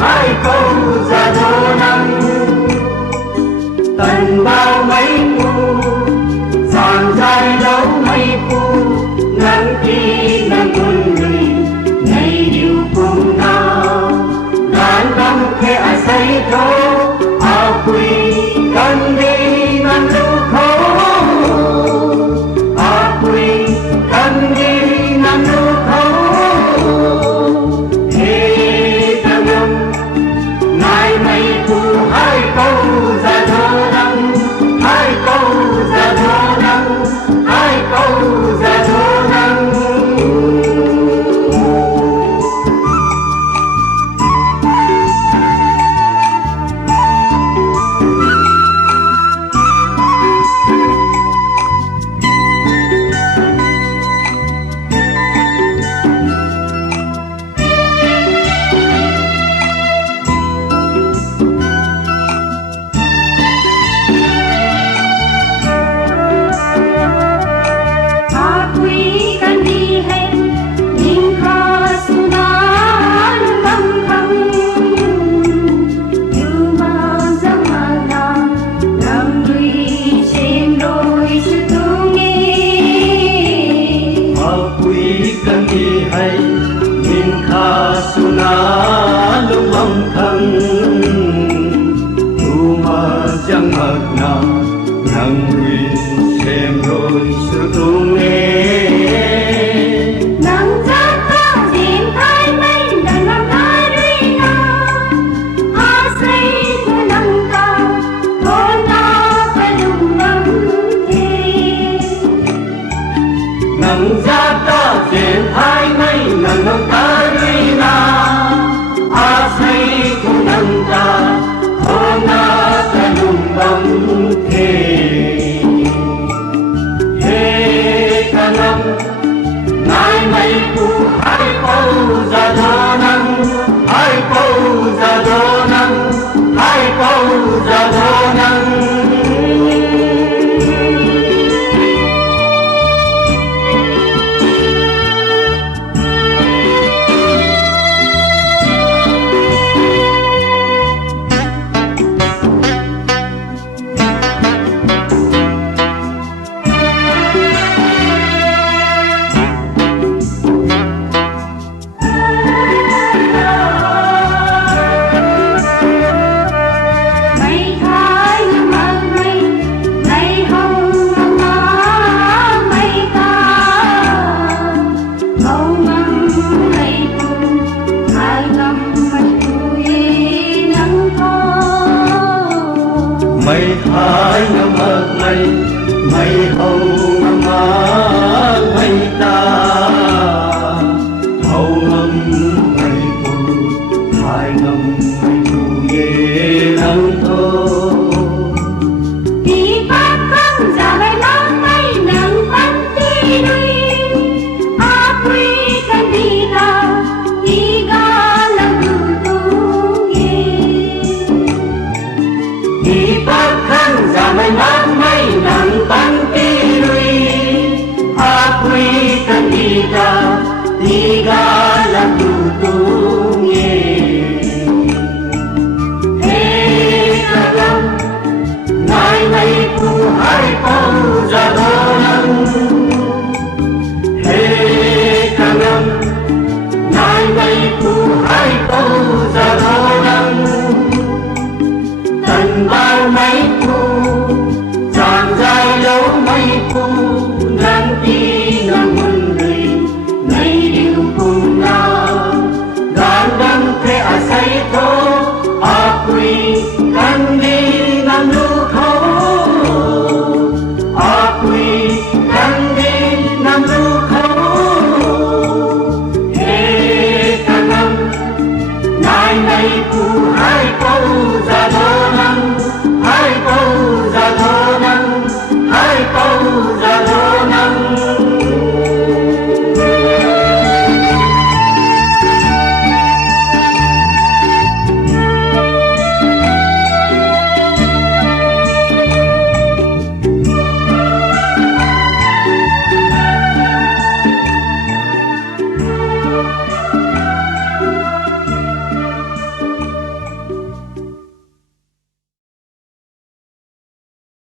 hai câu già dỗ nắng tần bao mấy thu dàn dài lâu mấy phu ngắn khi nắng buồn người ngày điều cùng nào đàn tâm thế ai say thô a quy cần đi nắng lưu khâu a quy cần đi nắng lưu khâu thế ta ngâm ngày mấy thu hai câu ra thơ nắng hai câu ra thơ nắng hai câu ra thơ nắng. Cần gì hay nhìn kha suna lung âm thăng tu ma chẳng mật nào nắng huy xem rồi sự tu nghe nắng giác cao dìm thái mây đàn nắng thái đi na a say tu nắng cao hôn na phải lung âm thì nắng giác cao dìm thái mây nắng nắng thái đi na a say tu nắng cao hôn na phải lung âm thì thế ca năm nay mấy phu hai câu ra thơ nắng hai câu ra thơ nắng hai câu ra thơ nắng. mây thái ngâm mơ mây mây hầu ngâm má mây ta hầu ngâm mây phù thái ngâm mây phù về nắng thô đi phát không ra mây nắng mây nắng bắn đi đi a quy cần đi ta đi ga làm tu nghe đi phát khăn ra mây nắng mây nắng bắn đi lui a quy cần đi ta đi ga